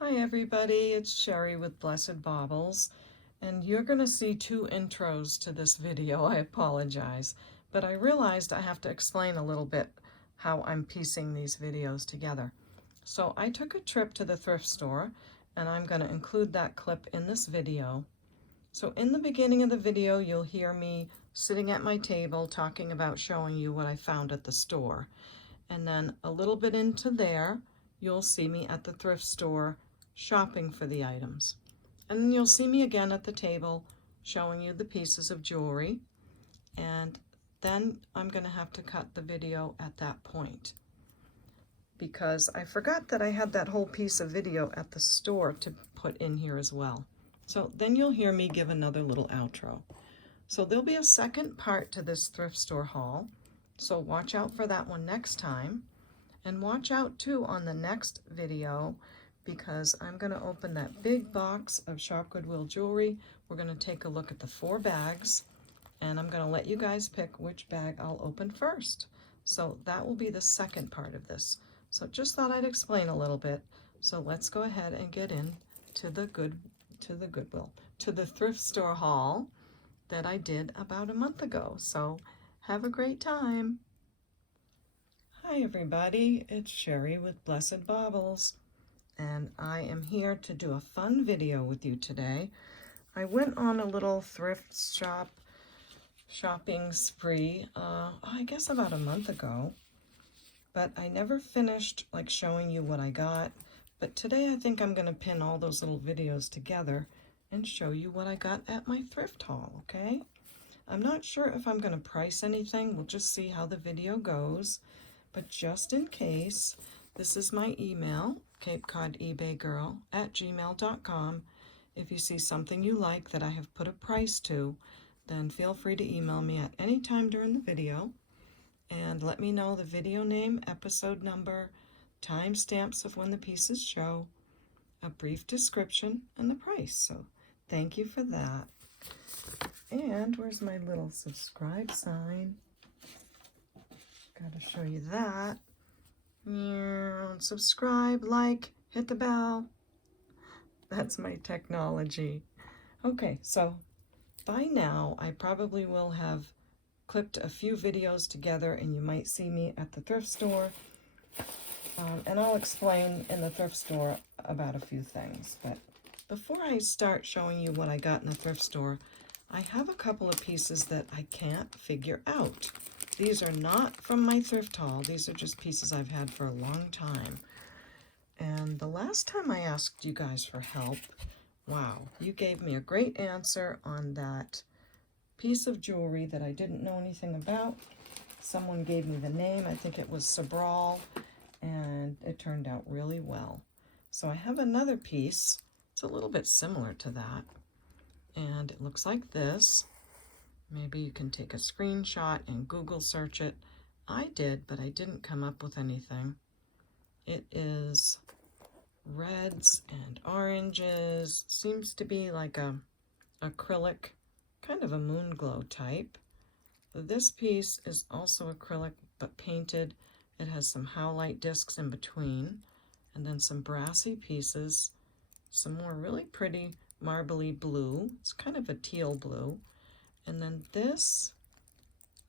Hi everybody, it's Sherry with Blessed Baubles, and you're going to see two intros to this video. I apologize, but I realized I have to explain a little bit how I'm piecing these videos together. So I took a trip to the thrift store, and I'm going to include that clip in this video. So in the beginning of the video, you'll hear me sitting at my table talking about showing you what I found at the store. And then a little bit into there, you'll see me at the thrift store shopping for the items. And then you'll see me again at the table showing you the pieces of jewelry. And then I'm going to have to cut the video at that point because I forgot that I had that whole piece of video at the store to put in here as well. So then you'll hear me give another little outro. So there'll be a second part to this thrift store haul. So watch out for that one next time. And watch out too on the next video because I'm going to open that big box of ShopGoodWill Jewelry. We're going to take a look at the 4 bags, and I'm going to let you guys pick which bag I'll open first. So that will be the second part of this. So just thought I'd explain a little bit. So let's go ahead and get in to the thrift store haul that I did about a month ago. So have a great time. Hi everybody, it's Sherry with Blessed Baubles, and I am here to do a fun video with you today. I went on a little thrift shopping spree, I guess about a month ago, but I never finished like showing you what I got. But today I think I'm going to pin all those little videos together and show you what I got at my thrift haul, okay? I'm not sure if I'm going to price anything. We'll just see how the video goes. But just in case, this is my email, CapeCodEbayGirl@gmail.com. If you see something you like that I have put a price to, then feel free to email me at any time during the video. And let me know the video name, episode number, timestamps of when the pieces show, a brief description, and the price. So thank you for that. And where's my little subscribe sign? Gotta show you that. Subscribe, like, hit the bell. That's my technology. Okay, so by now I probably will have clipped a few videos together, and you might see me at the thrift store. And I'll explain in the thrift store about a few things. But before I start showing you what I got in the thrift store, I have a couple of pieces that I can't figure out. These are not from my thrift haul. These are just pieces I've had for a long time. And the last time I asked you guys for help, wow, you gave me a great answer on that piece of jewelry that I didn't know anything about. Someone gave me the name. I think it was Sabral, and it turned out really well. So I have another piece. It's a little bit similar to that. And it looks like this. Maybe you can take a screenshot and Google search it. I did, but I didn't come up with anything. It is reds and oranges. Seems to be like a acrylic, kind of a moon glow type. This piece is also acrylic, but painted. It has some howlite discs in between, and then some brassy pieces, some more really pretty marbly blue. It's kind of a teal blue. And then this,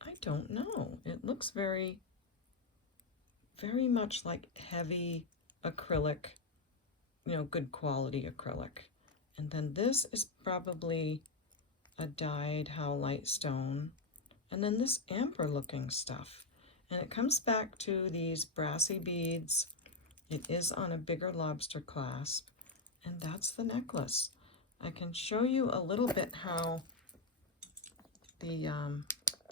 I don't know. It looks very, very much like heavy acrylic, good quality acrylic. And then this is probably a dyed howlite stone. And then this amber looking stuff. And it comes back to these brassy beads. It is on a bigger lobster clasp. And that's the necklace. I can show you a little bit how the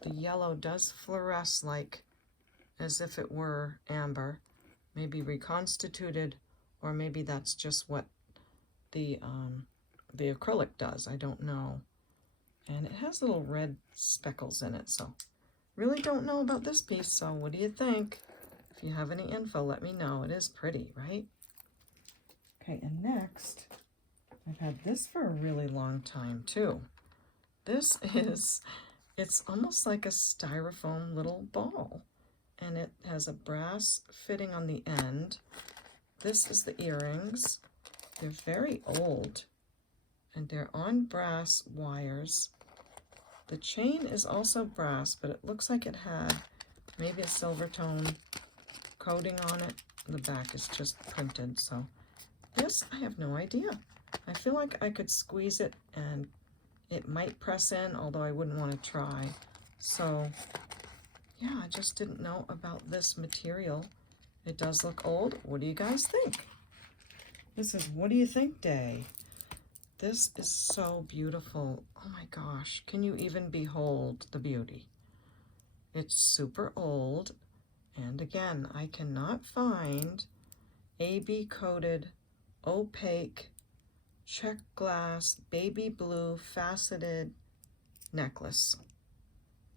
yellow does fluoresce like as if it were amber, maybe reconstituted, or maybe that's just what the acrylic does. I don't know. And it has little red speckles in it, so really don't know about this piece. So what do you think? If you have any info, let me know. It is pretty, right? Okay, and next, I've had this for a really long time too. This is, it's almost like a styrofoam little ball, and it has a brass fitting on the end. This is the earrings, They're very old, and they're on brass wires. The chain is also brass, but it looks like it had maybe a silver tone coating on it. The back is just printed, so this, I have no idea. I feel like I could squeeze it and it might press in, although I wouldn't want to try. So yeah, I just didn't know about this material. It does look old. What do you guys think? This is What Do You Think Day. This is so beautiful. Oh my gosh, can you even behold the beauty? It's super old, and again, I cannot find AB coated, opaque, check glass, baby blue, faceted necklace.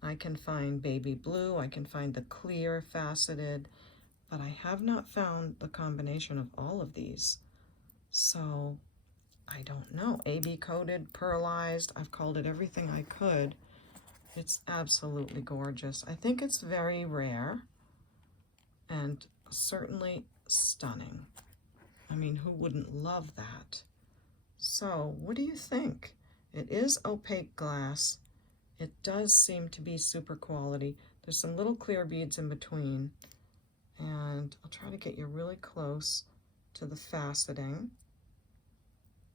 I can find baby blue, I can find the clear faceted, but I have not found the combination of all of these. So I don't know. AB coated, pearlized, I've called it everything I could. It's absolutely gorgeous. I think it's very rare and certainly stunning. I mean, who wouldn't love that? So what do you think? It is opaque glass. It does seem to be super quality. There's some little clear beads in between, and I'll try to get you really close to the faceting.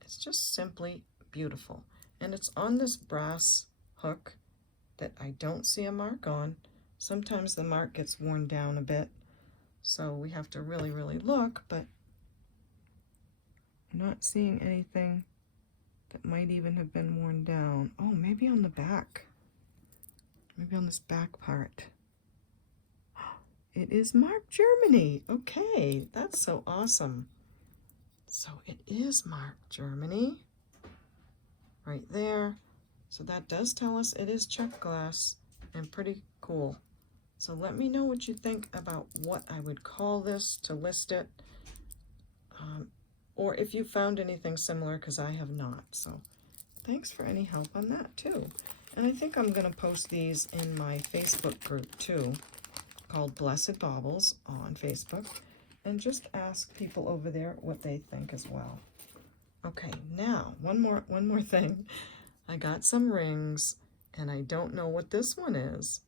It's just simply beautiful, and it's on this brass hook that I don't see a mark on. Sometimes the mark gets worn down a bit, so we have to really look, but I'm not seeing anything that might even have been worn down. Oh, maybe on the back. Maybe on this back part. It is marked Germany. Okay, that's so awesome. So it is marked Germany right there. So that does tell us it is check glass and pretty cool. So let me know what you think about what I would call this to list it. Or if you found anything similar, because I have not. So thanks for any help on that too. And I think I'm going to post these in my Facebook group too, called Blessed Baubles on Facebook, and just ask people over there what they think as well. Okay, now one more thing. I got some rings, and I don't know what this one is.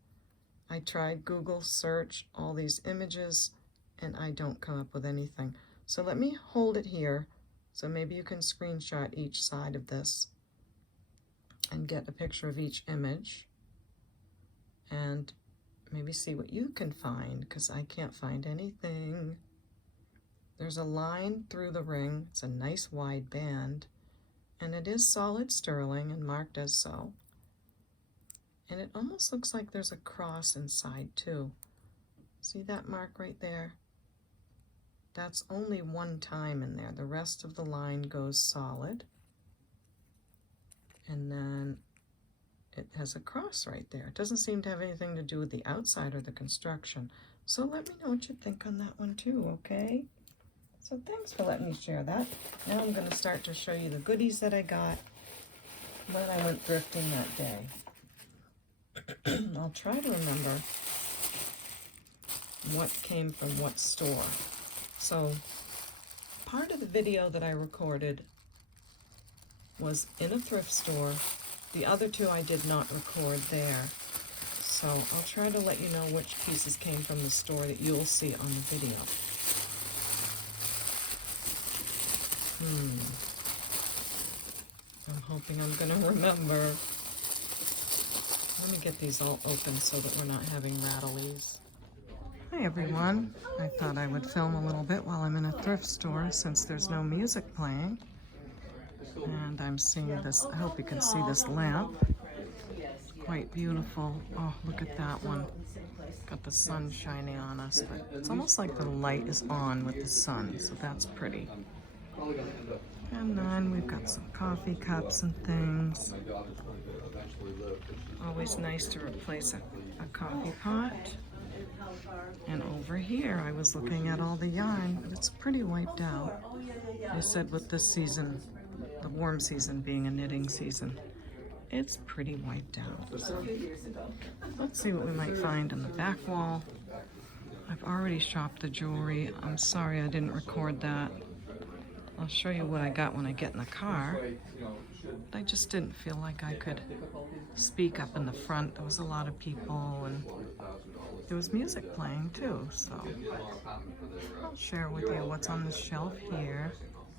I tried Google search all these images, and I don't come up with anything. So let me hold it here, so maybe you can screenshot each side of this and get a picture of each image, and maybe see what you can find, because I can't find anything. There's a line through the ring. It's a nice wide band, and it is solid sterling and marked as so. And it almost looks like there's a cross inside too. See that mark right there? That's only one time in there. The rest of the line goes solid. And then it has a cross right there. It doesn't seem to have anything to do with the outside or the construction. So let me know what you think on that one too, okay? So thanks for letting me share that. Now I'm going to start to show you the goodies that I got when I went thrifting that day. I'll try to remember what came from what store. So part of the video that I recorded was in a thrift store. The other two I did not record there. So I'll try to let you know which pieces came from the store that you'll see on the video. I'm hoping I'm going to remember. Let me get these all open so that we're not having rattlies. Hi everyone. I thought I would film a little bit while I'm in a thrift store since there's no music playing. And I'm seeing this, I hope you can see this lamp. Quite beautiful. Oh, look at that one. Got the sun shining on us, but it's almost like the light is on with the sun, so that's pretty. And then we've got some coffee cups and things. Always nice to replace a coffee pot. And over here, I was looking at all the yarn, but it's pretty wiped out. They said with this season, the warm season being a knitting season, it's pretty wiped out. So let's see what we might find on the back wall. I've already shopped the jewelry. I'm sorry I didn't record that. I'll show you what I got when I get in the car. I just didn't feel like I could speak up in the front. There was a lot of people and there was music playing too, so I'll share with you what's on the shelf here.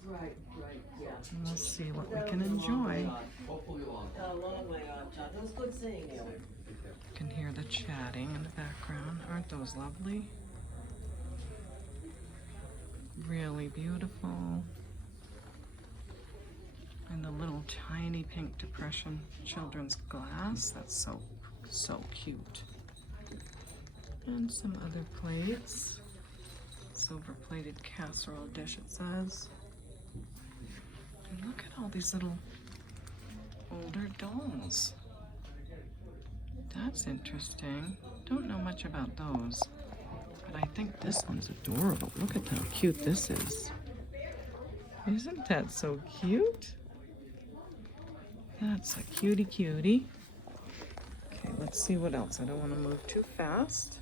And we'll see what we can enjoy. You can hear the chatting in the background. Aren't those lovely? Really beautiful. And the little tiny pink depression children's glass. That's so cute. And some other plates. Silver plated casserole dish, it says. And look at all these little older dolls. That's interesting. Don't know much about those, but I think this one's adorable. Look at how cute this is. Isn't that so cute? That's a cutie. Okay, let's see what else. I don't want to move too fast.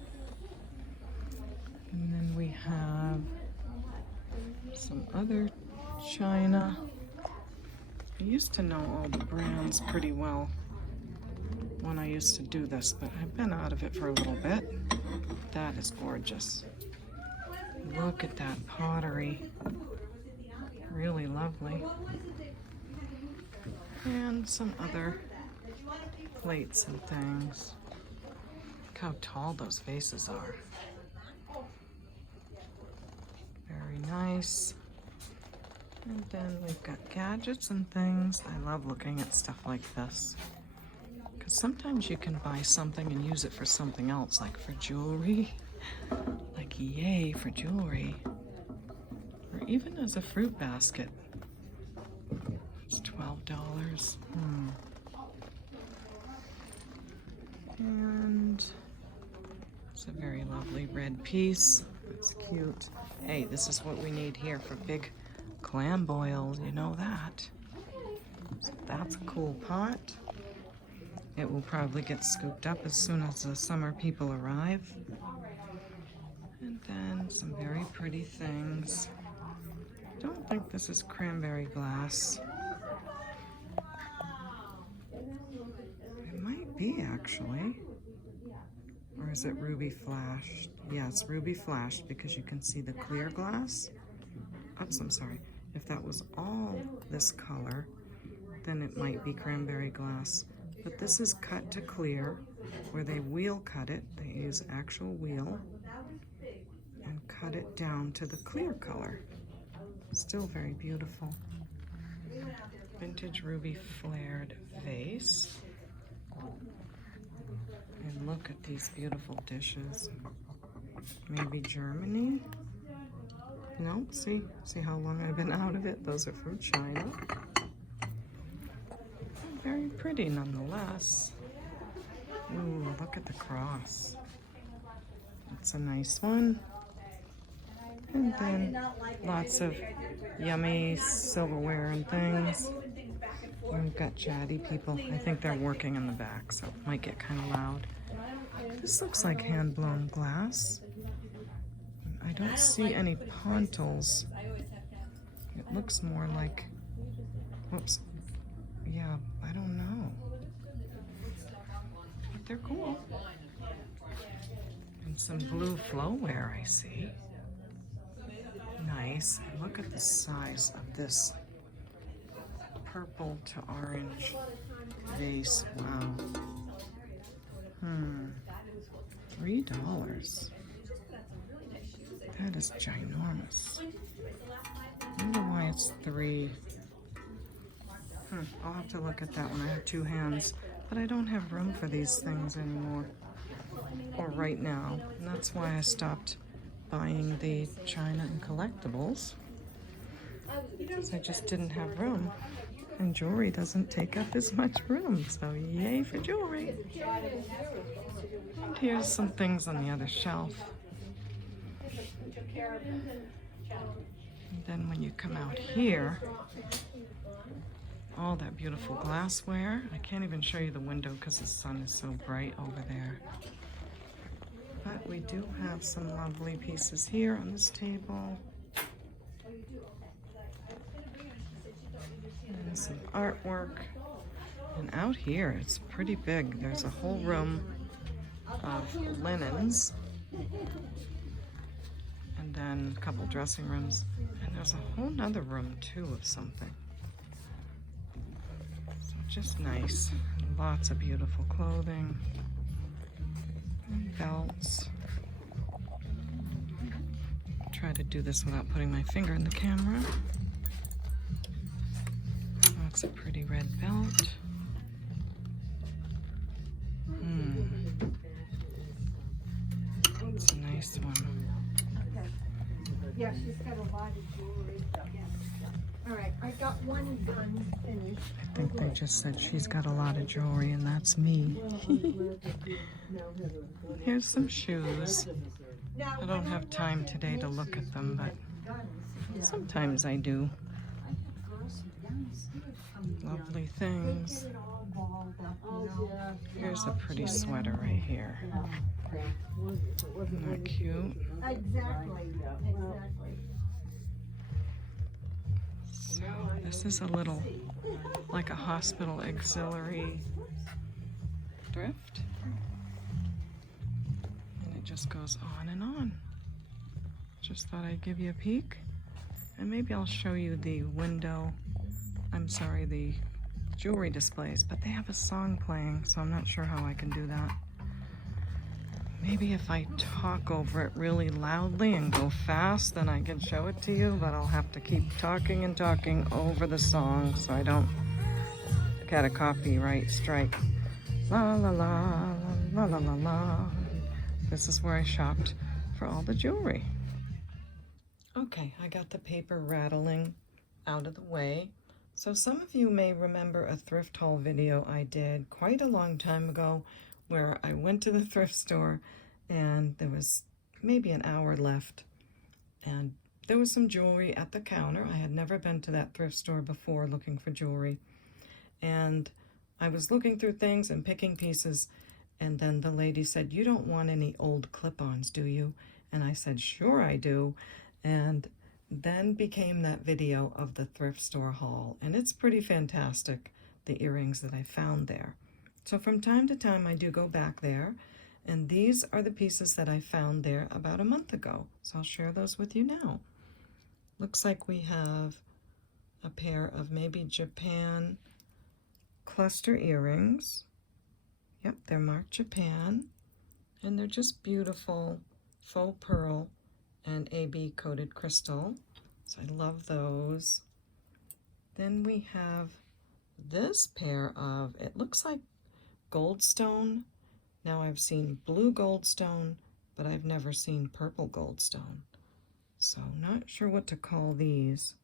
And then we have some other china. I used to know all the brands pretty well when I used to do this, but I've been out of it for a little bit. That is gorgeous. Look at that pottery. Really lovely. And some other plates and things. Look how tall those vases are. Very nice. And then we've got gadgets and things. I love looking at stuff like this, because sometimes you can buy something and use it for something else, like for jewelry. Like yay for jewelry. Or even as a fruit basket. It's $12. And it's a very lovely red piece. It's cute. Hey, this is what we need here for big clam boils, you know that. So that's a cool pot. It will probably get scooped up as soon as the summer people arrive. And then some very pretty things. Don't think this is cranberry glass. It might be, actually. Or is it ruby flashed? Yeah, it's ruby flashed because you can see the clear glass. Oops, I'm sorry. If that was all this color, then it might be cranberry glass. But this is cut to clear, where they wheel cut it. They use actual wheel and cut it down to the clear color. Still very beautiful. Vintage ruby flared vase. And look at these beautiful dishes. Maybe Germany? No, see how long I've been out of it? Those are from China. Very pretty nonetheless. Ooh, look at the cross. It's a nice one. And then lots of yummy silverware and things. We've got chatty people. I think they're working in the back, so it might get kind of loud. This looks like hand-blown glass. I don't see any pontels. It looks more like, whoops. Yeah, I don't know. But they're cool. And some blue flowware I see. Nice. Look at the size of this purple to orange vase. Wow. $3. That is ginormous. I wonder why it's $3. I'll have to look at that one. I have two hands, but I don't have room for these things anymore, or right now. And that's why I stopped buying the china and collectibles, because I just didn't have room. And jewelry doesn't take up as much room, so yay for jewelry. And here's some things on the other shelf. And then when you come out here, all that beautiful glassware. I can't even show you the window because the sun is so bright over there. But we do have some lovely pieces here on this table. And some artwork. And out here, it's pretty big. There's a whole room of linens. And then a couple dressing rooms. And there's a whole nother room, too, of something. So just nice. Lots of beautiful clothing. And belts. Try to do this without putting my finger in the camera. That's a pretty red belt. That's a nice one. Yeah, she's got a lot of jewelry. All right, I got one done finished. I think they just said she's got a lot of jewelry, and that's me. Here's some shoes. I don't have time today to look at them, but sometimes I do. Lovely things. Here's a pretty sweater right here. Isn't that cute? Exactly. So this is a little, like a hospital auxiliary thrift. And it just goes on and on. Just thought I'd give you a peek. And maybe I'll show you the the jewelry displays, but they have a song playing, so I'm not sure how I can do that. Maybe if I talk over it really loudly and go fast, then I can show it to you, but I'll have to keep talking and talking over the song so I don't get a copyright strike. La la la, la la la la. This is where I shopped for all the jewelry. Okay, I got the paper rattling out of the way. So some of you may remember a thrift haul video I did quite a long time ago where I went to the thrift store and there was maybe an hour left and there was some jewelry at the counter. I had never been to that thrift store before looking for jewelry, and I was looking through things and picking pieces, and then the lady said, "You don't want any old clip-ons, do you?" And I said, "Sure I do." And then became that video of the thrift store haul, and it's pretty fantastic, the earrings that I found there. So from time to time I do go back there, and these are the pieces that I found there about a month ago, so I'll share those with you now. Looks like we have a pair of maybe Japan cluster earrings. Yep, they're marked Japan, and they're just beautiful faux pearl and AB coated crystal, so I love those. Then we have this pair of, it looks like goldstone. Now I've seen blue goldstone, but I've never seen purple goldstone, so not sure what to call these.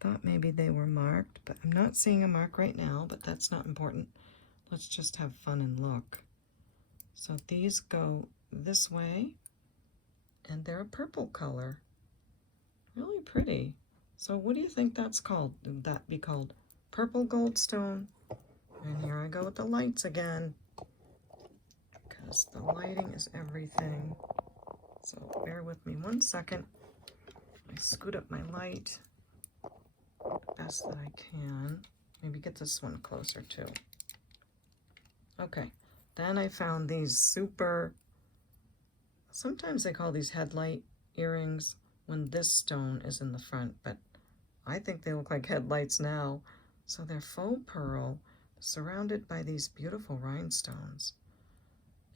Thought maybe they were marked, but I'm not seeing a mark right now, but that's not important. Let's just have fun and look. So these go this way, and they're a purple color. Really pretty. So what do you think that's called? Would that be called purple goldstone? And here I go with the lights again, because the lighting is everything. So bear with me 1 second. I scoot up my light the best that I can. Maybe get this one closer too. Okay, then I found these super, sometimes they call these headlight earrings when this stone is in the front, but I think they look like headlights now. So they're faux pearl, surrounded by these beautiful rhinestones.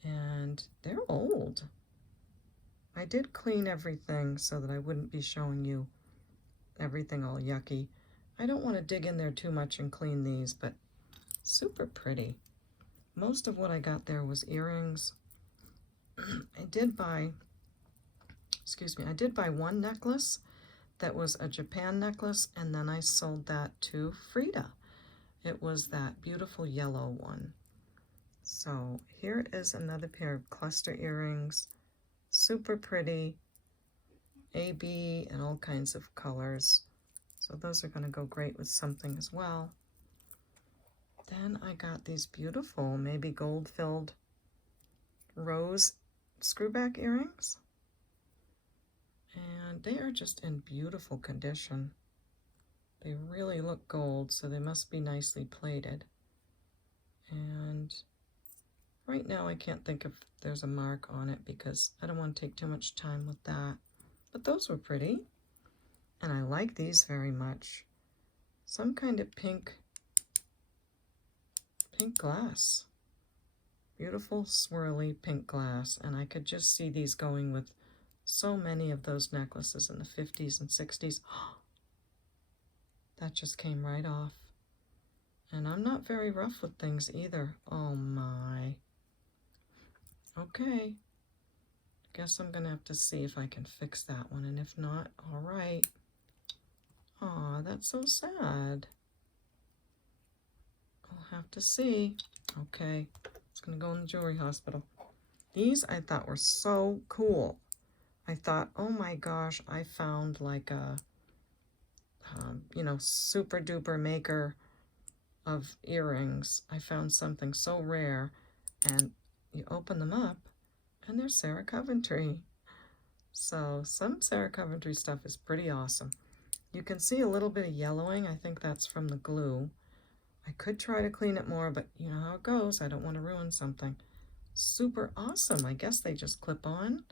And they're old. I did clean everything so that I wouldn't be showing you everything all yucky. I don't want to dig in there too much and clean these, but super pretty. Most of what I got there was earrings. I did buy one necklace that was a Japan necklace, and then I sold that to Frida. It was that beautiful yellow one. So here is another pair of cluster earrings, super pretty, AB and all kinds of colors. So those are going to go great with something as well. Then I got these beautiful, maybe gold-filled rose screwback earrings. And they are just in beautiful condition. They really look gold, so they must be nicely plated. And right now I can't think if there's a mark on it because I don't want to take too much time with that. But those were pretty. And I like these very much. Some kind of pink glass. Beautiful swirly pink glass. And I could just see these going with so many of those necklaces in the 50s and 60s. That just came right off. And I'm not very rough with things either. Oh my. Okay. Guess I'm gonna have to see if I can fix that one, and if not, all right. Aw, that's so sad. I'll have to see. Okay, it's gonna go in the jewelry hospital. These I thought were so cool. I thought, oh my gosh, I found like a, you know, super duper maker of earrings. I found something so rare, and you open them up and they're Sarah Coventry. So some Sarah Coventry stuff is pretty awesome. You can see a little bit of yellowing. I think that's from the glue. I could try to clean it more, but you know how it goes. I don't want to ruin something. Super awesome. I guess they just clip on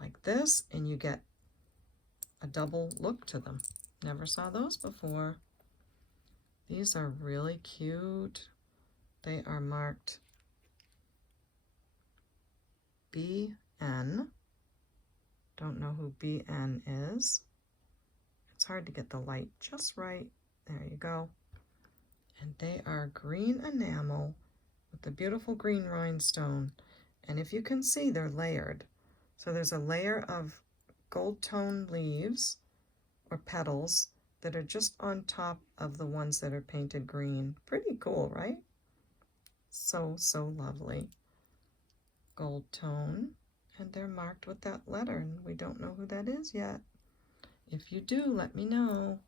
like this and you get a double look to them. Never saw those before. These are really cute. They are marked BN. Don't know who BN is. It's hard to get the light just right. There you go. And they are green enamel with the beautiful green rhinestone. And if you can see, they're layered. So there's a layer of gold tone leaves or petals that are just on top of the ones that are painted green. Pretty cool, right? So, so lovely. Gold tone. And they're marked with that letter, and we don't know who that is yet. If you do, let me know.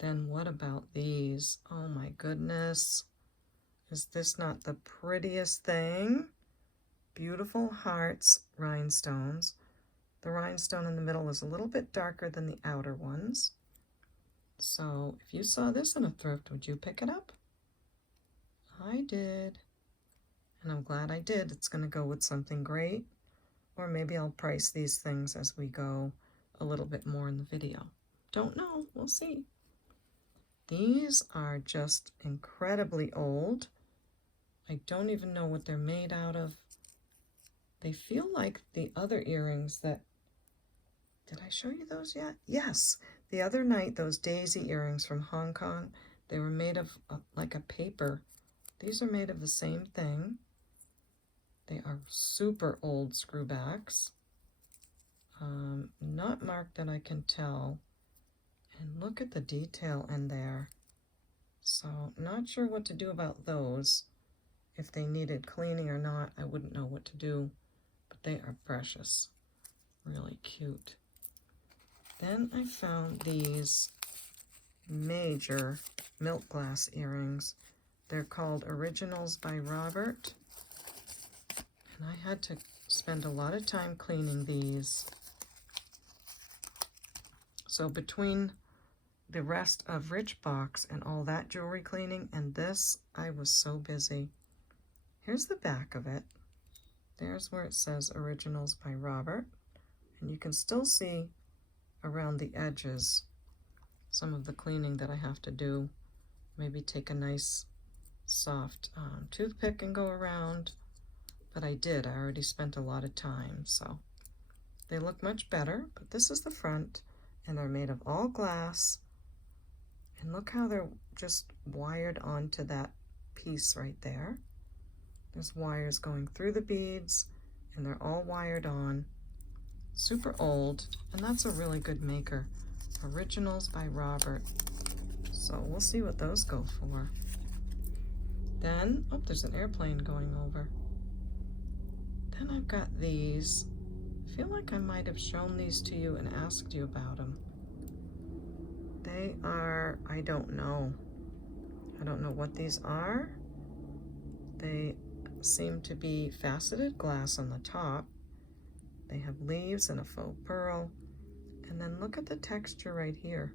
Then what about these? Oh my goodness. Is this not the prettiest thing? Beautiful hearts rhinestones. The rhinestone in the middle is a little bit darker than the outer ones. So if you saw this in a thrift, would you pick it up? I did. And I'm glad I did. It's going to go with something great. Or maybe I'll price these things as we go a little bit more in the video. Don't know. We'll see. These are just incredibly old. I don't even know what they're made out of. They feel like the other earrings that... Did I show you those yet? Yes. The other night, those daisy earrings from Hong Kong, they were made of like a paper. These are made of the same thing. They are super old screwbacks. Not marked that I can tell. And look at the detail in there. So, not sure what to do about those. If they needed cleaning or not, I wouldn't know what to do. But they are precious. Really cute. Then I found these major milk glass earrings. They're called Originals by Robert. And I had to spend a lot of time cleaning these. So between the rest of Rich Box and all that jewelry cleaning and this, I was so busy. Here's the back of it. There's where it says Originals by Robert. And you can still see around the edges some of the cleaning that I have to do. Maybe take a nice soft toothpick and go around. But I did. I already spent a lot of time, so they look much better. But this is the front, and they're made of all glass. And look how they're just wired onto that piece right there. There's wires going through the beads, and they're all wired on. Super old, and that's a really good maker. Originals by Robert. So we'll see what those go for. Then, oh, there's an airplane going over. Then I've got these. I feel like I might have shown these to you and asked you about them. They are, I don't know. I don't know what these are. They seem to be faceted glass on the top. They have leaves and a faux pearl. And then look at the texture right here.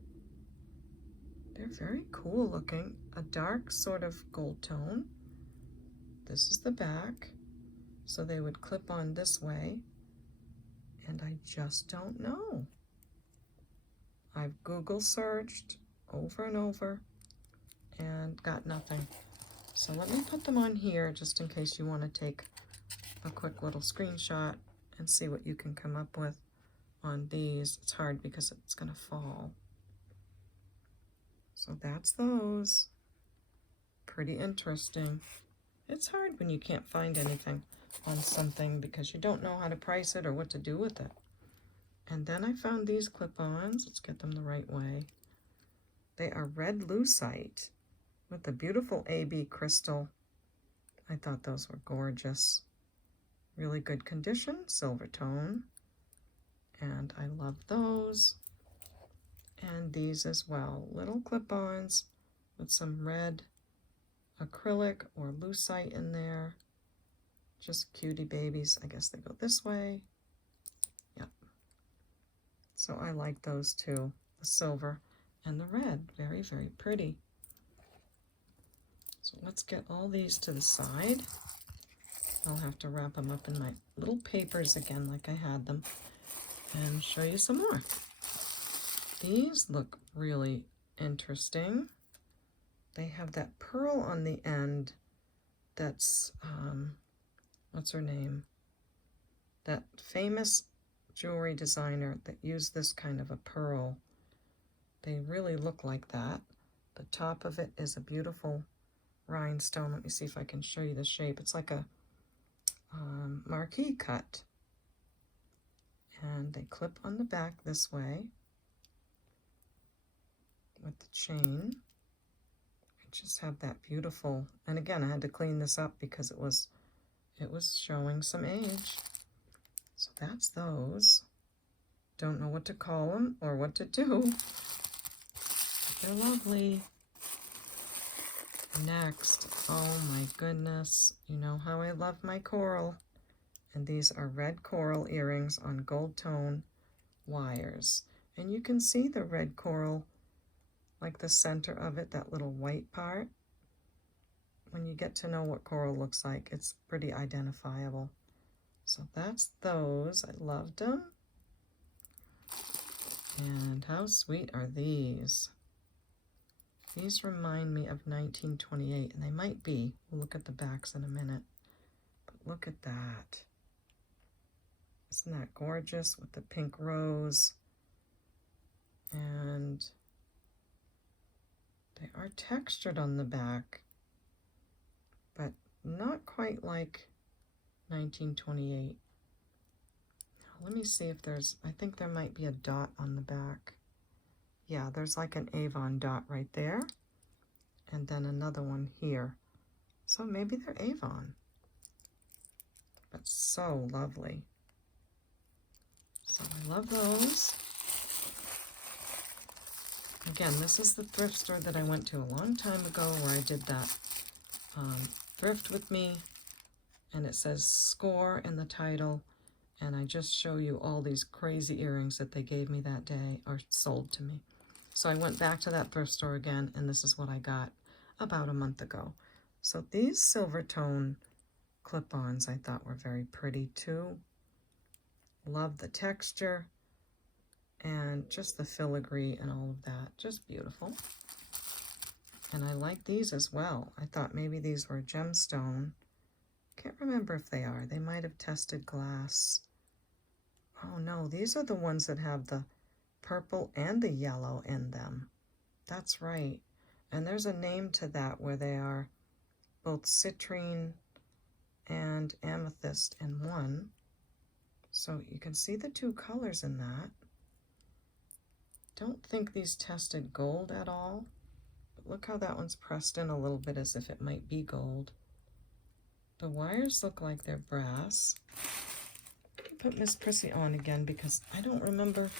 They're very cool looking. A dark sort of gold tone. This is the back. So they would clip on this way. And I just don't know. I've Google searched over and over and got nothing. So let me put them on here just in case you want to take a quick little screenshot and see what you can come up with on these. It's hard because it's going to fall. So that's those. Pretty interesting. It's hard when you can't find anything on something because you don't know how to price it or what to do with it. And then I found these clip-ons. Let's get them the right way. They are red lucite with the beautiful AB crystal. I thought those were gorgeous. Really good condition, silver tone. And I love those. And these as well. Little clip-ons with some red acrylic or lucite in there. Just cutie babies. I guess they go this way. Yep. So I like those too. The silver and the red. Very, very pretty. So let's get all these to the side. I'll have to wrap them up in my little papers again like I had them and show you some more. These look really interesting. They have that pearl on the end that's, what's her name? That famous jewelry designer that used this kind of a pearl. They really look like that. The top of it is a beautiful rhinestone. Let me see if I can show you the shape. It's like a marquee cut. And they clip on the back this way with the chain. I just have that beautiful, and again, I had to clean this up because it was showing some age. So that's those. Don't know what to call them or what to do. They're lovely. Next, oh my goodness, you know how I love my coral. And these are red coral earrings on gold tone wires. And you can see the red coral, like the center of it, that little white part. When you get to know what coral looks like, it's pretty identifiable. So that's those. I loved them. And how sweet are these? These remind me of 1928, and they might be. We'll look at the backs in a minute. But look at that. Isn't that gorgeous with the pink rose? And they are textured on the back, but not quite like 1928. Now, let me see if there's, I think there might be a dot on the back. Yeah, there's like an Avon dot right there, and then another one here. So maybe they're Avon. But so lovely. So I love those. Again, this is the thrift store that I went to a long time ago where I did that thrift with me, and it says score in the title, and I just show you all these crazy earrings that they gave me that day or sold to me. So I went back to that thrift store again, and this is what I got about a month ago. So these silver tone clip-ons I thought were very pretty too. Love the texture and just the filigree and all of that. Just beautiful. And I like these as well. I thought maybe these were gemstone. Can't remember if they are. They might have tested glass. Oh no, these are the ones that have the purple and the yellow in them. That's right. And there's a name to that where they are both citrine and amethyst in one. So you can see the two colors in that. Don't think these tested gold at all. But look how that one's pressed in a little bit as if it might be gold. The wires look like they're brass. Let me put Miss Prissy on again because I don't remember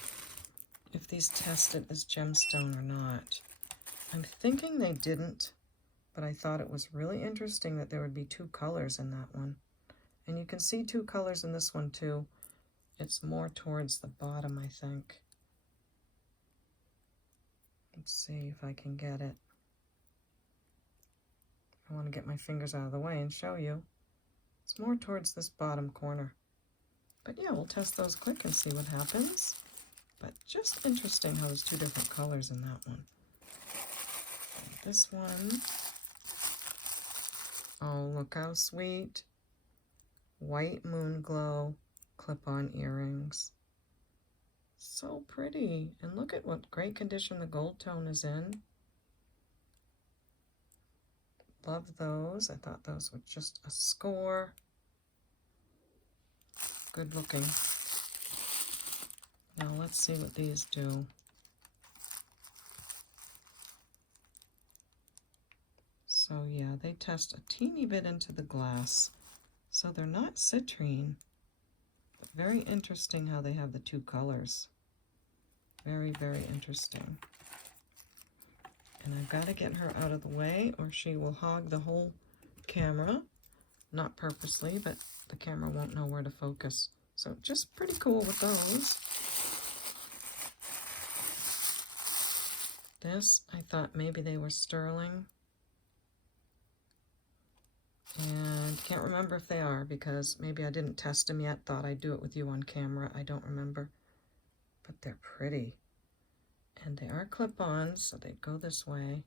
if these tested as gemstone or not. I'm thinking they didn't, but I thought it was really interesting that there would be two colors in that one. And you can see two colors in this one too. It's more towards the bottom, I think. Let's see if I can get it. I want to get my fingers out of the way and show you. It's more towards this bottom corner. But yeah, we'll test those quick and see what happens. But just interesting how there's two different colors in that one. And this one, oh, look how sweet. White moon glow clip-on earrings. So pretty. And look at what great condition the gold tone is in. Love those. I thought those were just a score. Good looking. Now let's see what these do. So yeah, they test a teeny bit into the glass. So they're not citrine, but very interesting how they have the two colors. Very, very interesting. And I've got to get her out of the way or she will hog the whole camera. Not purposely, but the camera won't know where to focus. So just pretty cool with those. This, I thought maybe they were sterling. And can't remember if they are because maybe I didn't test them yet. Thought I'd do it with you on camera. I don't remember. But they're pretty. And they are clip-ons, so they go this way.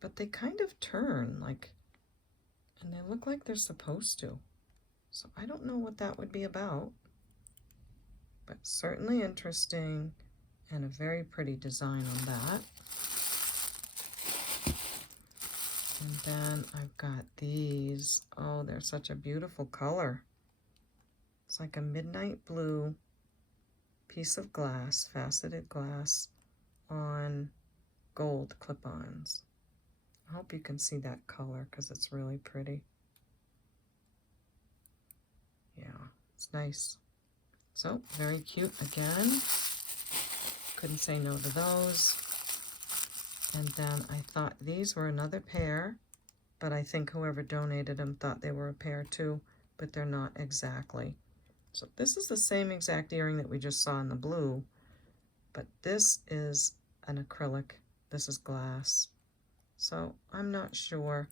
But they kind of turn, like, and they look like they're supposed to. So I don't know what that would be about. But certainly interesting and a very pretty design on that. And then I've got these. Oh, they're such a beautiful color. It's like a midnight blue piece of glass, faceted glass, on gold clip-ons. I hope you can see that color because it's really pretty. Yeah, it's nice. So, very cute again. Couldn't say no to those. And then I thought these were another pair, but I think whoever donated them thought they were a pair too, but they're not exactly. So this is the same exact earring that we just saw in the blue, but this is an acrylic. This is glass. So I'm not sure.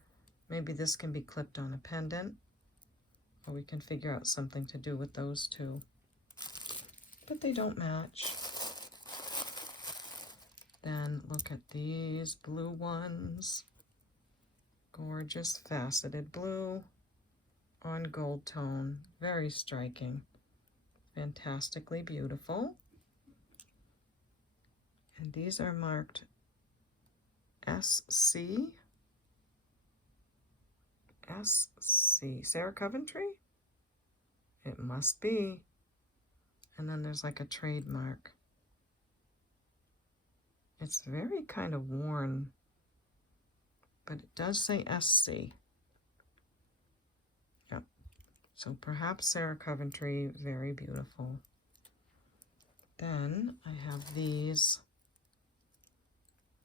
Maybe this can be clipped on a pendant, or we can figure out something to do with those two. But they don't match. Then look at these blue ones. Gorgeous faceted blue on gold tone. Very striking. Fantastically beautiful. And these are marked SC. SC. Sarah Coventry? It must be. And then there's like a trademark. It's very kind of worn, but it does say SC. Yep. So perhaps Sarah Coventry, very beautiful. Then I have these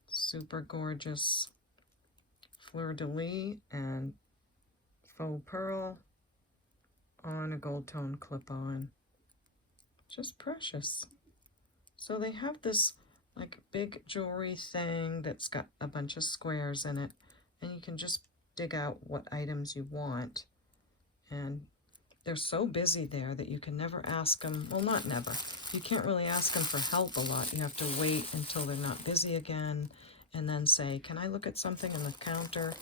super gorgeous fleur-de-lis and faux pearl on a gold tone clip-on. Just precious. So they have this like big jewelry thing that's got a bunch of squares in it, and you can just dig out what items you want. And they're so busy there that you can never ask them, well, not never. You can't really ask them for help a lot. You have to wait until they're not busy again and then say, can I look at something on the counter?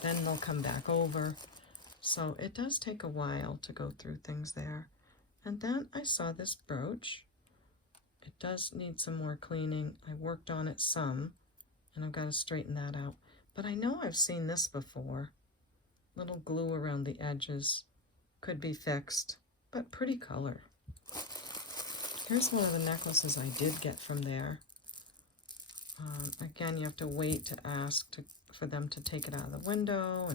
Then they'll come back over. So it does take a while to go through things there. And then I saw this brooch. It does need some more cleaning. I worked on it some, and I've got to straighten that out. But I know I've seen this before. Little glue around the edges. Could be fixed, but pretty color. Here's one of the necklaces I did get from there. Again, you have to wait to ask for them to take it out of the window,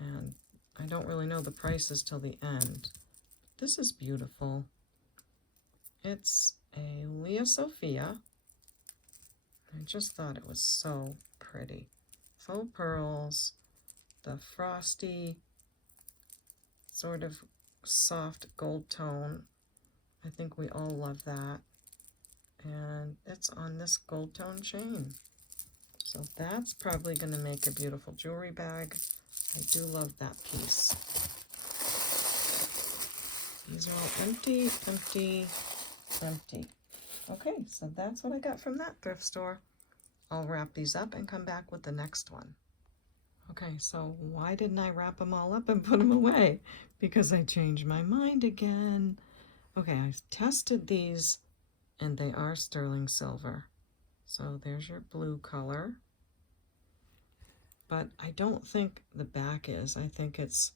and I don't really know the prices till the end. This is beautiful. It's a Leah Sophia. I just thought it was so pretty. Faux pearls, the frosty, sort of soft gold tone. I think we all love that. and it's on this gold tone chain. So that's probably going to make a beautiful jewelry bag. I do love that piece. These are all empty, empty, empty. Okay, so that's what I got from that thrift store. I'll wrap these up and come back with the next one. Okay, so why didn't I wrap them all up and put them away? Because I changed my mind again. Okay, I tested these and they are sterling silver. So there's your blue color. But I don't think the back is. I think it's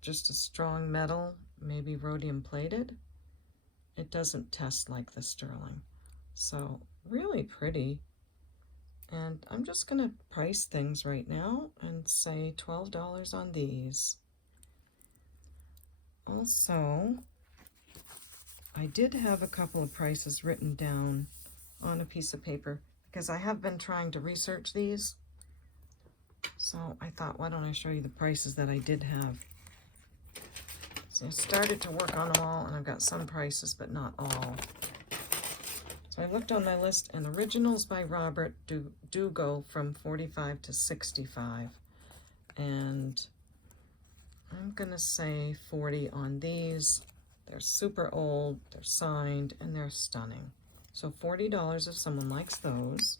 just a strong metal, maybe rhodium plated. It doesn't test like the sterling. So really pretty. And I'm just going to price things right now and say $12 on these. Also, I did have a couple of prices written down on a piece of paper because I have been trying to research these. So I thought, why don't I show you the prices that I did have. So I started to work on them all, and I've got some prices, but not all. So I looked on my list, and originals by Robert do go from $45 to $65. And I'm going to say $40 on these. They're super old, they're signed, and they're stunning. So $40 if someone likes those.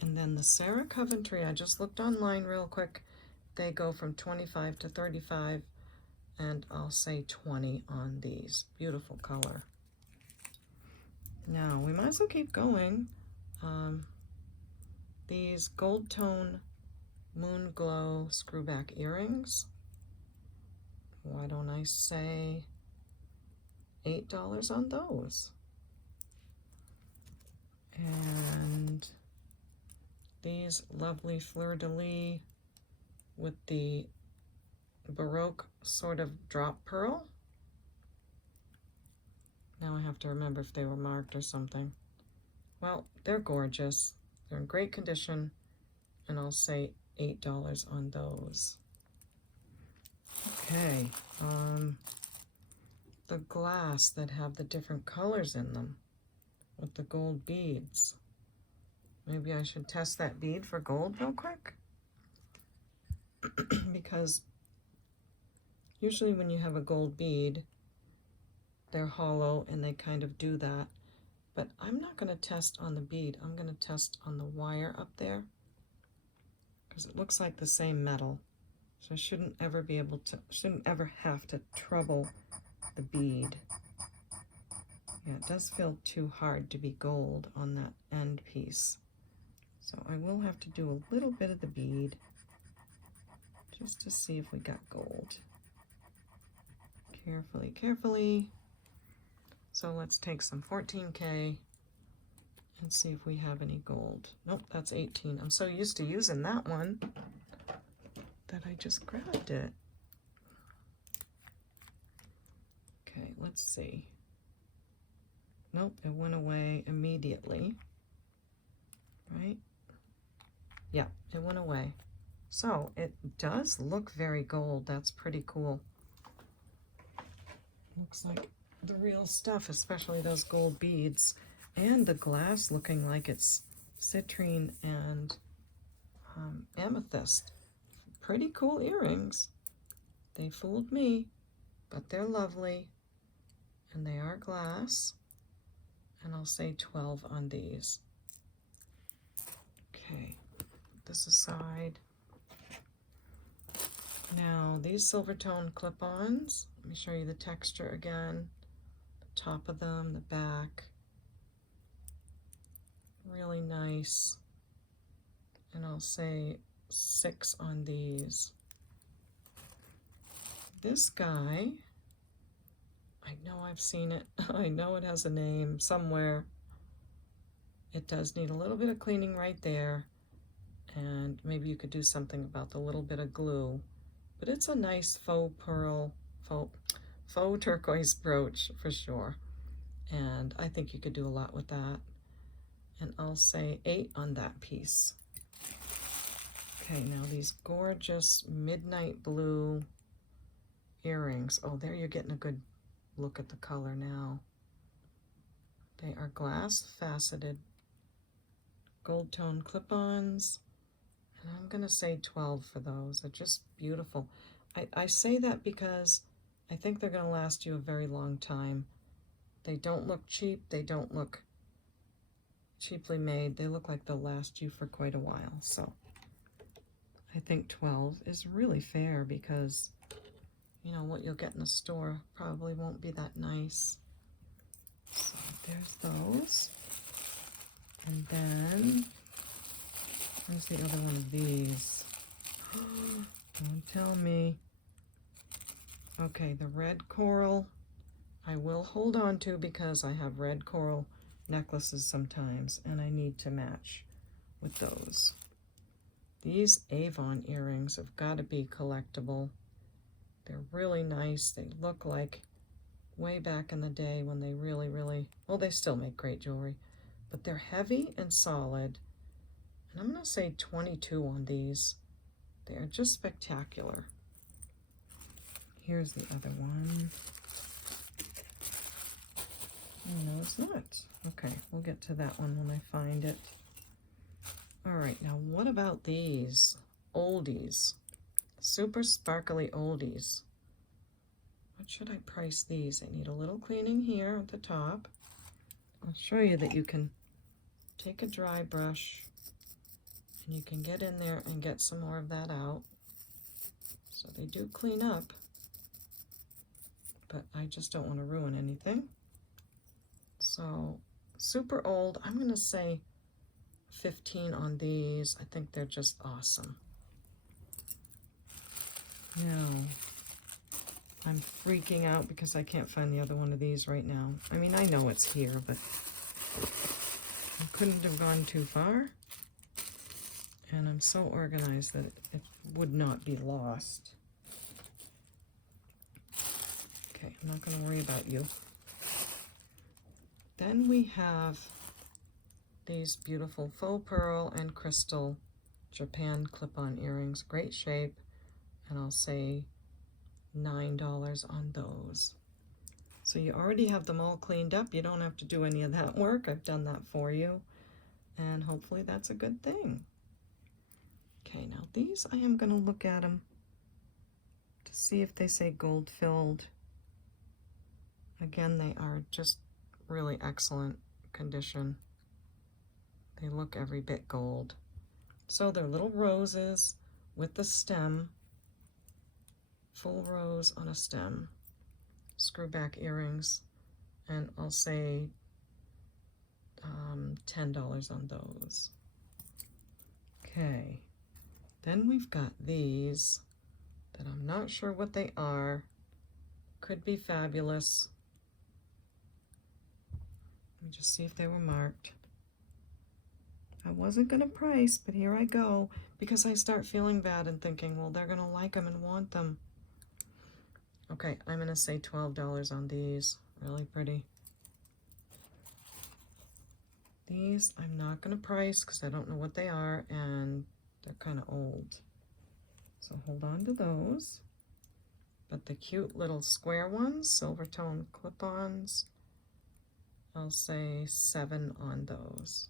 And then the Sarah Coventry, I just looked online real quick. They go from $25 to $35, and I'll say $20 on these. Beautiful color. Now, we might as well keep going. These gold tone moon glow screwback earrings. Why don't I say $8 on those? And these lovely fleur-de-lis with the Baroque sort of drop pearl. Now I have to remember if they were marked or something. Well, they're gorgeous. They're in great condition, and I'll say $8 on those. Okay, the glass that have the different colors in them with the gold beads. Maybe I should test that bead for gold real quick. Because usually when you have a gold bead, they're hollow and they kind of do that. But I'm not going to test on the bead. I'm going to test on the wire up there because it looks like the same metal. So I shouldn't ever have to trouble the bead. Yeah, it does feel too hard to be gold on that end piece. So I will have to do a little bit of the bead just to see if we got gold. Carefully, carefully. So let's take some 14K and see if we have any gold. Nope, that's 18. I'm so used to using that one that I just grabbed it. Okay, let's see. Nope, it went away immediately. Right? Yeah, it went away. So it does look very gold. That's pretty cool. Looks like the real stuff, especially those gold beads. And the glass looking like it's citrine and amethyst. Pretty cool earrings. They fooled me, but they're lovely. And they are glass. And I'll say 12 on these. Okay, put this aside. Now, these silver tone clip-ons, let me show you the texture again. The top of them, the back. Really nice. And I'll say 6 on these. This guy, I know I've seen it. I know it has a name somewhere. It does need a little bit of cleaning right there. And maybe you could do something about the little bit of glue. But it's a nice faux pearl, faux turquoise brooch for sure. And I think you could do a lot with that. And I'll say 8 on that piece. Okay, now these gorgeous midnight blue earrings. Oh, there you're getting a good look at the color now. They are glass faceted gold tone clip-ons. And I'm going to say 12 for those. They're just beautiful. I say that because I think they're going to last you a very long time. They don't look cheap. They don't look cheaply made. They look like they'll last you for quite a while. So I think 12 is really fair because, you know, what you'll get in the store probably won't be that nice. So there's those. And then, where's the other one of these? Don't tell me. Okay, the red coral I will hold on to because I have red coral necklaces sometimes and I need to match with those. These Avon earrings have got to be collectible. They're really nice. They look like way back in the day when they really, well, they still make great jewelry, but they're heavy and solid. And I'm going to say 22 on these. They are just spectacular. Here's the other one. Oh, no, it's not. Okay, we'll get to that one when I find it. All right, now what about these oldies? Super sparkly oldies. What should I price these? I need a little cleaning here at the top. I'll show you that you can take a dry brush and you can get in there and get some more of that out. So they do clean up, but I just don't want to ruin anything. So super old, I'm going to say 15 on these. I think they're just awesome. Now, I'm freaking out because I can't find the other one of these right now. I mean, I know it's here, but I couldn't have gone too far. And I'm so organized that it would not be lost. Okay, I'm not going to worry about you. Then we have these beautiful faux pearl and crystal Japan clip-on earrings. Great shape. And I'll say $9 on those. So you already have them all cleaned up. You don't have to do any of that work. I've done that for you. And hopefully that's a good thing. Okay, now these I am going to look at them to see if they say gold filled. Again, they are just really excellent condition. They look every bit gold. So they're little roses with the stem, full rose on a stem, screw back earrings, and I'll say $10 on those. Okay, then we've got these that I'm not sure what they are. Could be fabulous. Let me just see if they were marked. I wasn't going to price, but here I go, because I start feeling bad and thinking, well, they're going to like them and want them. Okay, I'm going to say $12 on these. Really pretty. These I'm not going to price because I don't know what they are, and they're kind of old. So hold on to those. But the cute little square ones, silver tone clip-ons, I'll say 7 on those.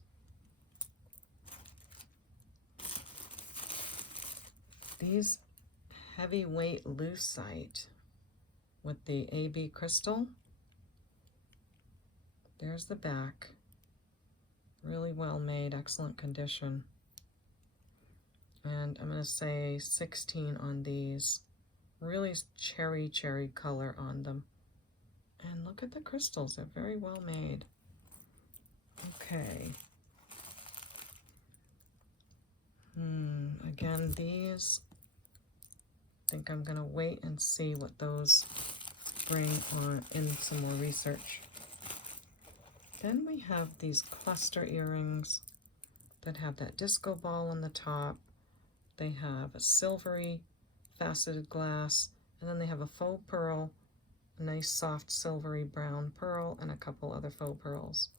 These heavyweight lucite with the AB crystal. There's the back. Really well made, excellent condition. And I'm going to say 16 on these. Really cherry color on them. And look at the crystals, they're very well made. Okay. Again, these, I think I'm going to wait and see what those bring on in some more research. Then we have these cluster earrings that have that disco ball on the top. They have a silvery faceted glass, and then they have a faux pearl, a nice soft silvery brown pearl, and a couple other faux pearls.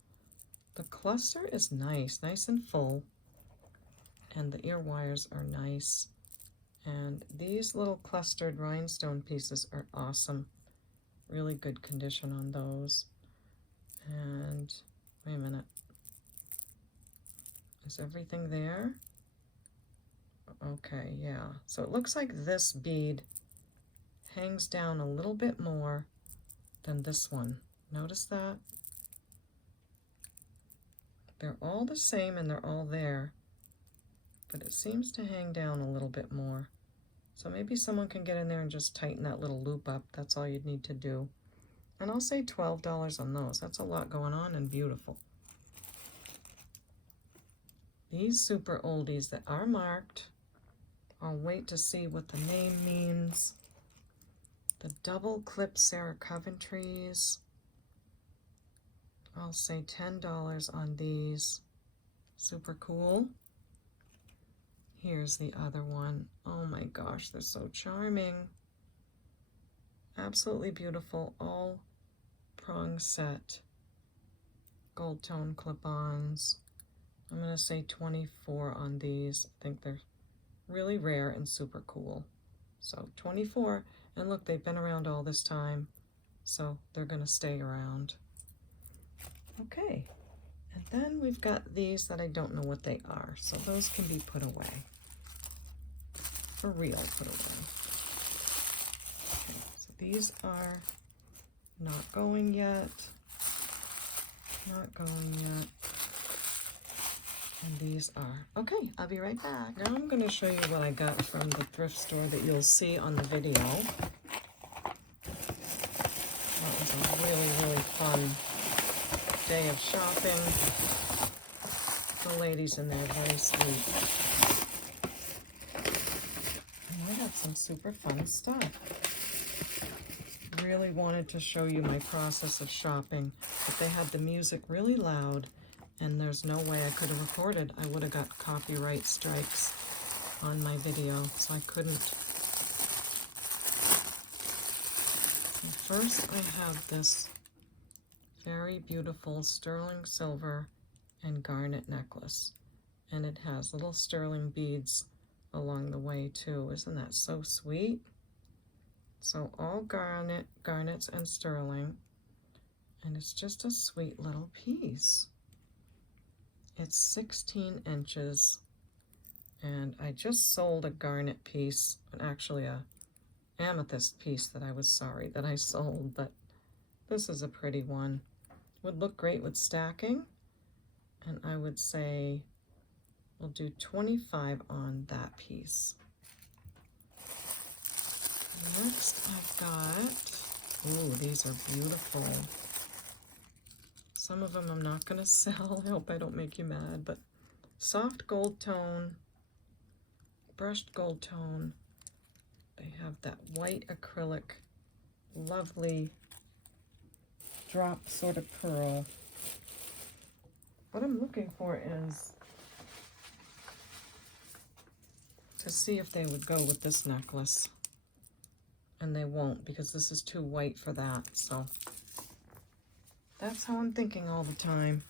The cluster is nice and full, and the ear wires are nice. And these little clustered rhinestone pieces are awesome. Really good condition on those. And Wait a minute. Is everything there? Okay, yeah. So it looks like this bead hangs down a little bit more than this one. Notice that? They're all the same and they're all there, but it seems to hang down a little bit more. So maybe someone can get in there and just tighten that little loop up. That's all you'd need to do. And I'll say $12 on those. That's a lot going on and beautiful. These super oldies that are marked, I'll wait to see what the name means. The double clip Sarah Coventry's, I'll say $10 on these. Super cool. Here's the other one. Oh my gosh, they're so charming. Absolutely beautiful, all prong set. Gold tone clip-ons. I'm gonna say 24 on these. I think they're really rare and super cool. So 24, and look, they've been around all this time, so they're gonna stay around. Okay, and then we've got these that I don't know what they are, so those can be put away. For real, put away. Okay, so these are not going yet. Not going yet. And these are. Okay, I'll be right back. Now I'm going to show you what I got from the thrift store that you'll see on the video. That was a really, really fun day of shopping. The ladies in there are very sweet. And I got some super fun stuff. Really wanted to show you my process of shopping, but they had the music really loud, and there's no way I could have recorded. I would have got copyright strikes on my video, so I couldn't. And first I have this very beautiful sterling silver and garnet necklace, and it has little sterling beads along the way too. Isn't that so sweet? So all garnets and sterling, and it's just a sweet little piece. It's 16 inches, and I just sold a garnet piece, actually a amethyst piece that I was sorry that I sold, but this is a pretty one. Would look great with stacking, and I would say we'll do 25 on that piece. Next I've got, ooh, these are beautiful. Some of them I'm not going to sell. I hope I don't make you mad, but soft gold tone, brushed gold tone. They have that white acrylic, lovely drop sort of pearl. What I'm looking for is to see if they would go with this necklace. And they won't, because this is too white for that, so that's how I'm thinking all the time.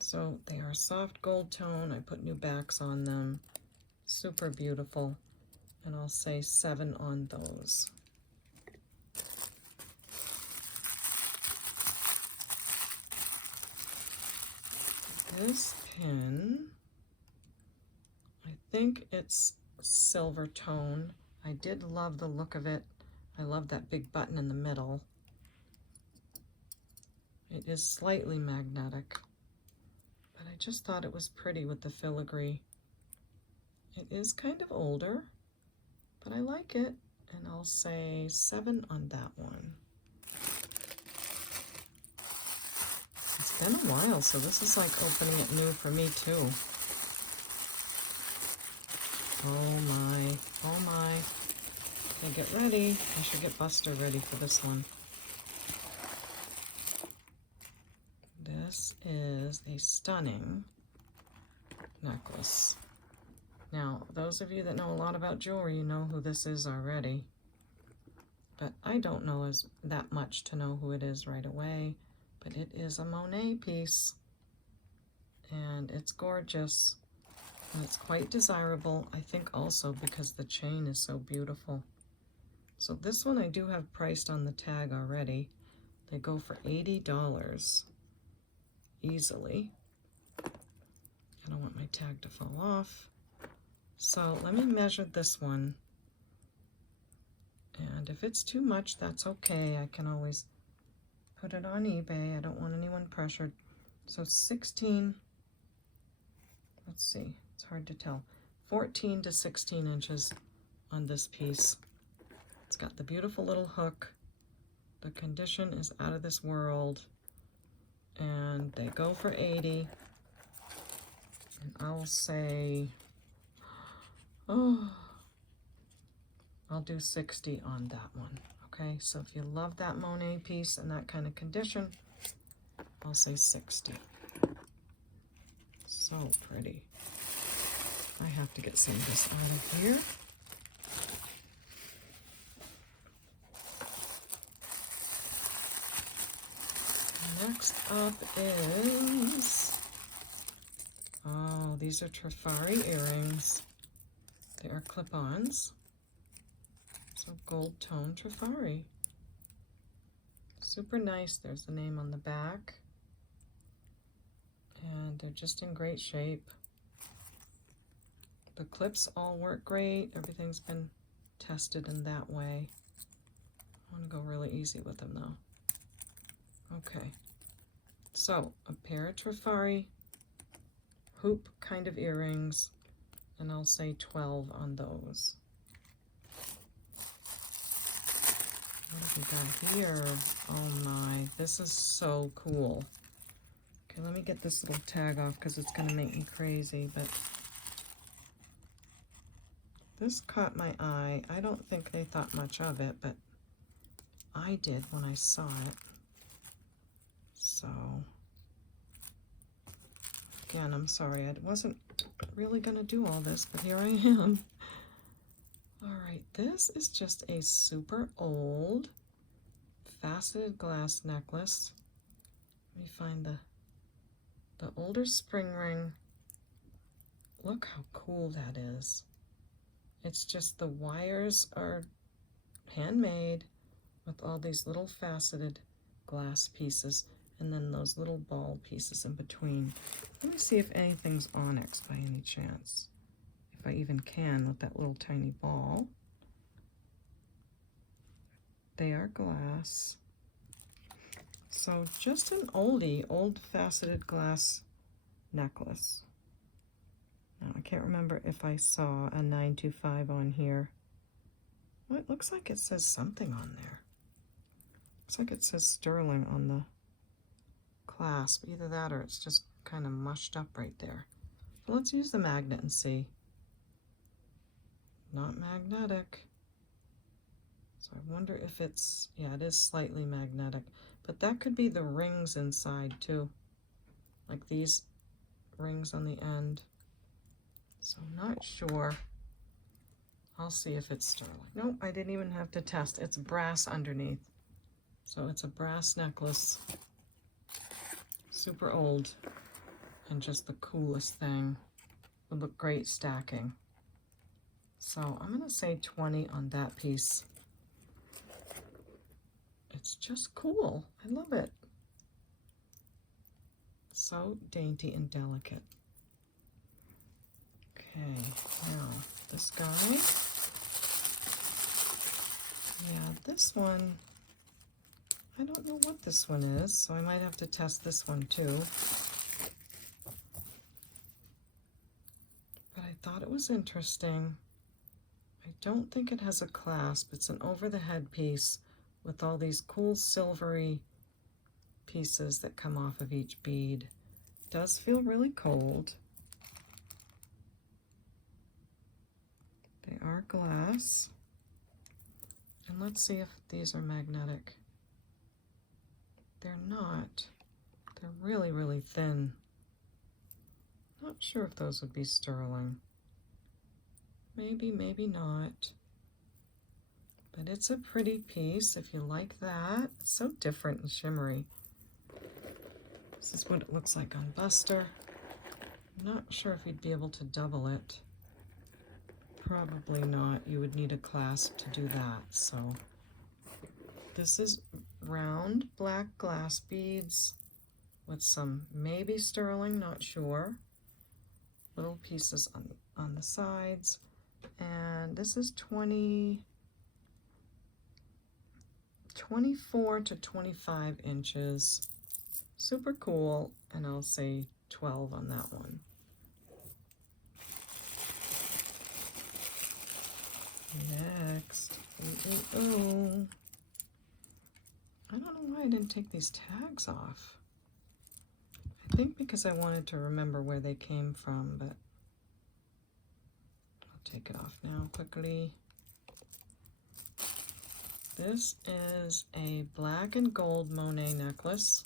So they are soft gold tone. I put new backs on them. Super beautiful. And I'll say 7 on those. This pin, I think it's silver tone. I did love the look of it. I love that big button in the middle. It is slightly magnetic, but I just thought it was pretty with the filigree. It is kind of older, but I like it, and I'll say 7 on that one. It's been a while, so this is like opening it new for me too. Oh my, oh my. Okay, get ready. I should get Buster ready for this one. This is a stunning necklace. Now, those of you that know a lot about jewelry, you know who this is already. But I don't know that much to know who it is right away. But it is a Monet piece. And it's gorgeous. And it's quite desirable, I think also because the chain is so beautiful. So this one I do have priced on the tag already. They go for $80. easily. I don't want my tag to fall off. So let me measure this one. And if it's too much, that's okay. I can always put it on eBay. I don't want anyone pressured. So 16, let's see, it's hard to tell. 14 to 16 inches on this piece. It's got the beautiful little hook. The condition is out of this world. And they go for 80. And I'll say, oh, I'll do 60 on that one. Okay, so if you love that Monet piece and that kind of condition, I'll say 60. So pretty. I have to get some of this out of here. Next up is, oh, these are Trifari earrings. They are clip-ons. So gold tone Trifari. Super nice. There's the name on the back. And they're just in great shape. The clips all work great. Everything's been tested in that way. I want to go really easy with them though. Okay. So a pair of Trifari hoop kind of earrings, and I'll say 12 on those. What have we got here? Oh my, this is so cool. Okay, let me get this little tag off because it's going to make me crazy, but this caught my eye. I don't think they thought much of it, but I did when I saw it. So, again, I'm sorry. I wasn't really going to do all this, but here I am. All right, this is just a super old faceted glass necklace. Let me find the older spring ring. Look how cool that is. It's just the wires are handmade with all these little faceted glass pieces and then those little ball pieces in between. Let me see if anything's onyx by any chance. If I even can with that little tiny ball. They are glass. So just an oldie, old faceted glass necklace. Now I can't remember if I saw a 925 on here. Well, it looks like it says something on there. Looks like it says sterling on the clasp. Either that or it's just kind of mushed up right there. But let's use the magnet and see. Not magnetic. So I wonder if it's, yeah, it is slightly magnetic. But that could be the rings inside too. Like these rings on the end. So I'm not sure. I'll see if it's sterling. Nope, I didn't even have to test. It's brass underneath. So it's a brass necklace. Super old. And just the coolest thing. Would look great stacking. So I'm going to say 20 on that piece. It's just cool. I love it. So dainty and delicate. Okay, now this guy. Yeah, this one, I don't know what this one is, so I might have to test this one too. But I thought it was interesting. I don't think it has a clasp. It's an over-the-head piece with all these cool silvery pieces that come off of each bead. It does feel really cold. They are glass. And let's see if these are magnetic. They're not. They're really, really thin. Not sure if those would be sterling. Maybe, maybe not. But it's a pretty piece if you like that. It's so different and shimmery. This is what it looks like on Buster. I'm not sure if you'd be able to double it. Probably not. You would need a clasp to do that. So this is round black glass beads with some maybe sterling, not sure. Little pieces on the sides. And this is 24 to 25 inches. Super cool, and I'll say 12 on that one. Next, ooh. I don't know why I didn't take these tags off. I think because I wanted to remember where they came from, but I'll take it off now quickly. This is a black and gold Monet necklace.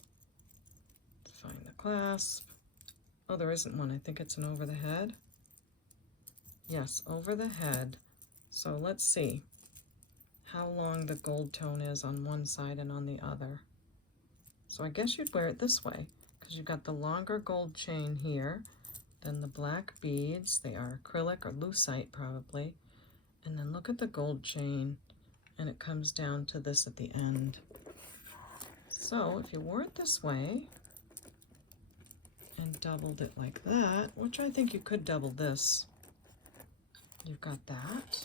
Let's find the clasp. Oh, there isn't one. I think it's an over the head. Yes, over the head. So let's see how long the gold tone is on one side and on the other. So I guess you'd wear it this way, because you've got the longer gold chain here, then the black beads. They are acrylic or lucite probably. And then look at the gold chain, and it comes down to this at the end. So if you wore it this way and doubled it like that, which I think you could double this, you've got that.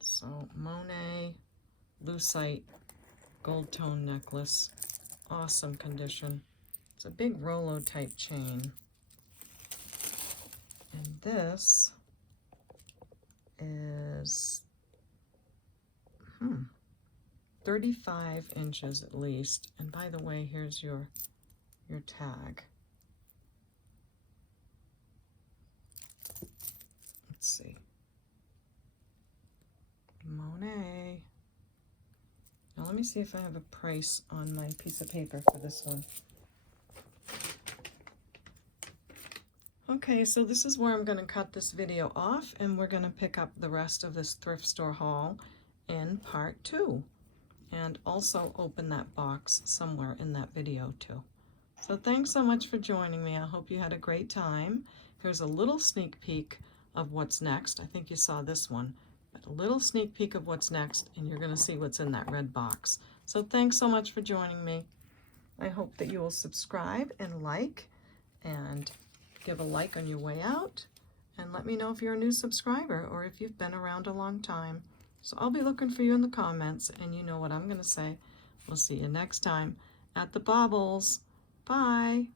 So Monet, lucite, gold tone necklace, awesome condition. It's a big Rolo type chain. And this is 35 inches at least. And by the way, here's your tag. Let's see. Monet. Now let me see if I have a price on my piece of paper for this one. Okay, so this is where I'm going to cut this video off, and we're going to pick up the rest of this thrift store haul in part 2, and also open that box somewhere in that video too. So thanks so much for joining me. I hope you had a great time. Here's a little sneak peek of what's next. I think you saw this one. But a little sneak peek of what's next, and you're going to see what's in that red box. So thanks so much for joining me. I hope that you will subscribe and like, and give a like on your way out, and let me know if you're a new subscriber or if you've been around a long time. So I'll be looking for you in the comments, and you know what I'm going to say. We'll see you next time at the Baubles. Bye.